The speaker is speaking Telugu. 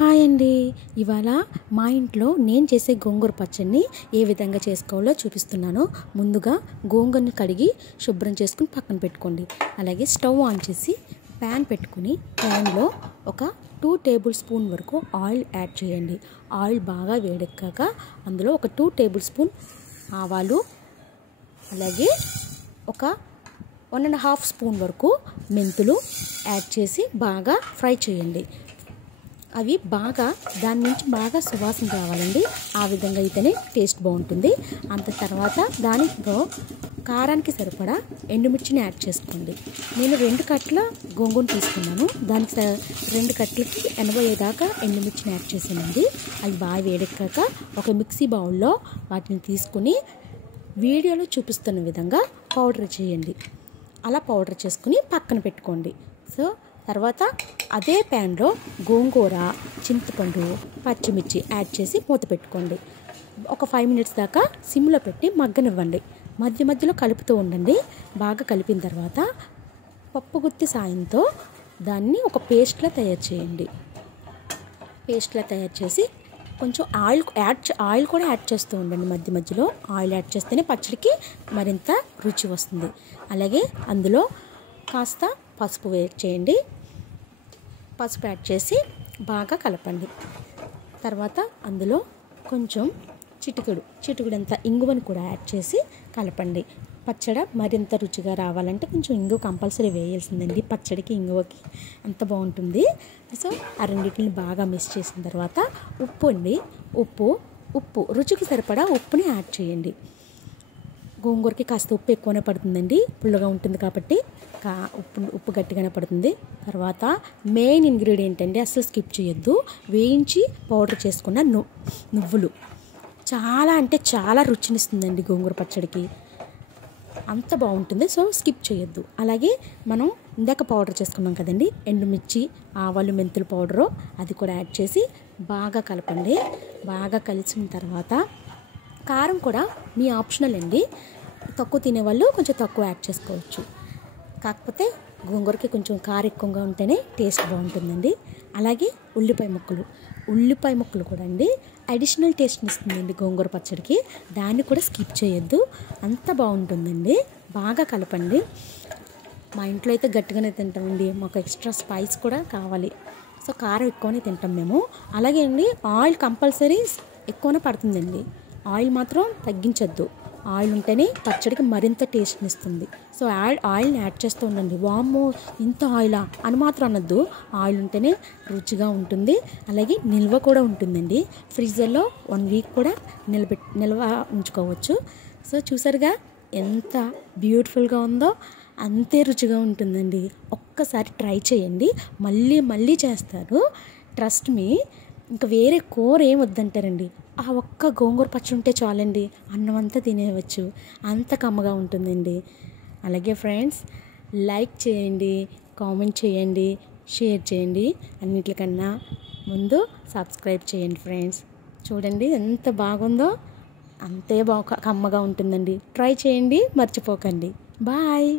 హాయ్ అండి. ఇవాళ మా ఇంట్లో నేను చేసే గోంగూర పచ్చడిని ఏ విధంగా చేసుకోవాలో చూపిస్తున్నాను. ముందుగా గోంగూరని కడిగి శుభ్రం చేసుకుని పక్కన పెట్టుకోండి. అలాగే స్టవ్ ఆన్ చేసి ప్యాన్ పెట్టుకుని ప్యాన్లో ఒక 2 టేబుల్ స్పూన్ వరకు ఆయిల్ యాడ్ చేయండి. ఆయిల్ బాగా వేడెక్కాక అందులో ఒక 2 టేబుల్ స్పూన్ ఆవాలు, అలాగే ఒక 1.5 స్పూన్ వరకు మెంతులు యాడ్ చేసి బాగా ఫ్రై చేయండి. అవి బాగా దాని నుంచి బాగా సువాసన రావాలండి. ఆ విధంగా అయితేనే టేస్ట్ బాగుంటుంది. అంత తర్వాత దానిలో కారానికి సరిపడా ఎండుమిర్చిని యాడ్ చేసుకోండి. నేను 2 కట్టల గోంగూర తీసుకున్నాను. దానికి 2 కట్టలకి 80 దాకా ఎండుమిర్చిని యాడ్ చేసానండి. అవి బాగా వేడెక్కాక ఒక మిక్సీ బౌల్లో వాటిని తీసుకుని వీడియోలో చూపిస్తున్న విధంగా పౌడర్ చేయండి. అలా పౌడర్ చేసుకుని పక్కన పెట్టుకోండి. తర్వాత అదే ప్యాన్లో గోంగూర, చింతపండు, పచ్చిమిర్చి యాడ్ చేసి మూత పెట్టుకోండి. ఒక 5 మినిట్స్ దాకా సిమ్లో పెట్టి మగ్గనివ్వండి. మధ్య మధ్యలో కలుపుతూ ఉండండి. బాగా కలిపిన తర్వాత పప్పు గుత్తి సాయంతో దాన్ని ఒక పేస్ట్లా తయారు చేయండి. పేస్ట్లా తయారు చేసి కొంచెం ఆయిల్ కూడా యాడ్ చేస్తూ ఉండండి. మధ్య మధ్యలో ఆయిల్ యాడ్ చేస్తేనే పచ్చడికి మరింత రుచి వస్తుంది. అలాగే అందులో కాస్త పసుపు వేడి చేయండి. పసుపు యాడ్ చేసి బాగా కలపండి. తర్వాత అందులో కొంచెం చిటికెడంత ఇంగువను కూడా యాడ్ చేసి కలపండి. పచ్చడి మరింత రుచిగా రావాలంటే కొంచెం ఇంగువ కంపల్సరీ వేయాల్సిందండి. పచ్చడికి ఇంగువకి అంత బాగుంటుంది. ఆ రెండింటిని బాగా మిక్స్ చేసిన తర్వాత ఉప్పు రుచికి సరిపడా ఉప్పుని యాడ్ చేయండి. గోంగూరకి కాస్త ఉప్పు ఎక్కువనే పడుతుందండి, పుల్లగా ఉంటుంది కాబట్టి ఉప్పు గట్టిగానే పడుతుంది. తర్వాత మెయిన్ ఇంగ్రీడియంట్ అండి, అసలు స్కిప్ చేయొద్దు, వేయించి పౌడర్ చేసుకున్న నువ్వులు. చాలా అంటే చాలా రుచినిస్తుందండి గోంగూర పచ్చడికి, అంత బాగుంటుంది. స్కిప్ చేయొద్దు. అలాగే మనం ఇందాక పౌడర్ చేసుకున్నాం కదండి, ఎండుమిర్చి, ఆవాలు, మెంతుల పౌడరు, అది కూడా యాడ్ చేసి బాగా కలపండి. బాగా కలిసిన తర్వాత కారం కూడా మీ ఆప్షనల్ అండి. తక్కువ తినేవాళ్ళు కొంచెం తక్కువ యాడ్ చేసుకోవచ్చు. కాకపోతే గోంగూరకి కొంచెం కారం ఎక్కువగా ఉంటేనే టేస్ట్ బాగుంటుందండి. అలాగే ఉల్లిపాయ ముక్కలు కూడా అండి అడిషనల్ టేస్ట్ని ఇస్తుందండి గోంగూర పచ్చడికి. దాన్ని కూడా స్కిప్ చేయొద్దు, అంత బాగుంటుందండి. బాగా కలపండి. మా ఇంట్లో అయితే గట్టిగానే తింటామండి, మాకు ఎక్స్ట్రా స్పైస్ కూడా కావాలి. కారం ఎక్కువనే తింటాం మేము. అలాగే అండి ఆయిల్ కంపల్సరీ ఎక్కువనే పడుతుందండి. ఆయిల్ మాత్రం తగ్గించొద్దు. ఆయిల్ ఉంటేనే పచ్చడికి మరింత టేస్ట్ని ఇస్తుంది. ఆయిల్ని యాడ్ చేస్తూ ఉండండి. వామ్మో ఇంత ఆయిలా అని మాత్రం అనొద్దు. ఆయిల్ ఉంటేనే రుచిగా ఉంటుంది. అలాగే నిల్వ కూడా ఉంటుందండి. ఫ్రీజర్లో 1 వీక్ కూడా నిల్వ ఉంచుకోవచ్చు. చూసారుగా ఎంత బ్యూటిఫుల్గా ఉందో, అంతే రుచిగా ఉంటుందండి. ఒక్కసారి ట్రై చేయండి, మళ్ళీ చేస్తారు. Trust me. ఇంకా వేరే కూర ఏం వద్దంటారండి. ఆ ఒక్క గోంగూర పచ్చడి ఉంటే చాలండి, అన్నం అంతా తినేయవచ్చు, అంత కమ్మగా ఉంటుందండి. అలాగే ఫ్రెండ్స్, లైక్ చేయండి, కామెంట్ చేయండి, షేర్ చేయండి. అన్నిటికన్నా ముందు సబ్స్క్రైబ్ చేయండి ఫ్రెండ్స్. చూడండి ఎంత బాగుందో, అంతే కమ్మగా ఉంటుందండి. ట్రై చేయండి, మర్చిపోకండి. బాయ్.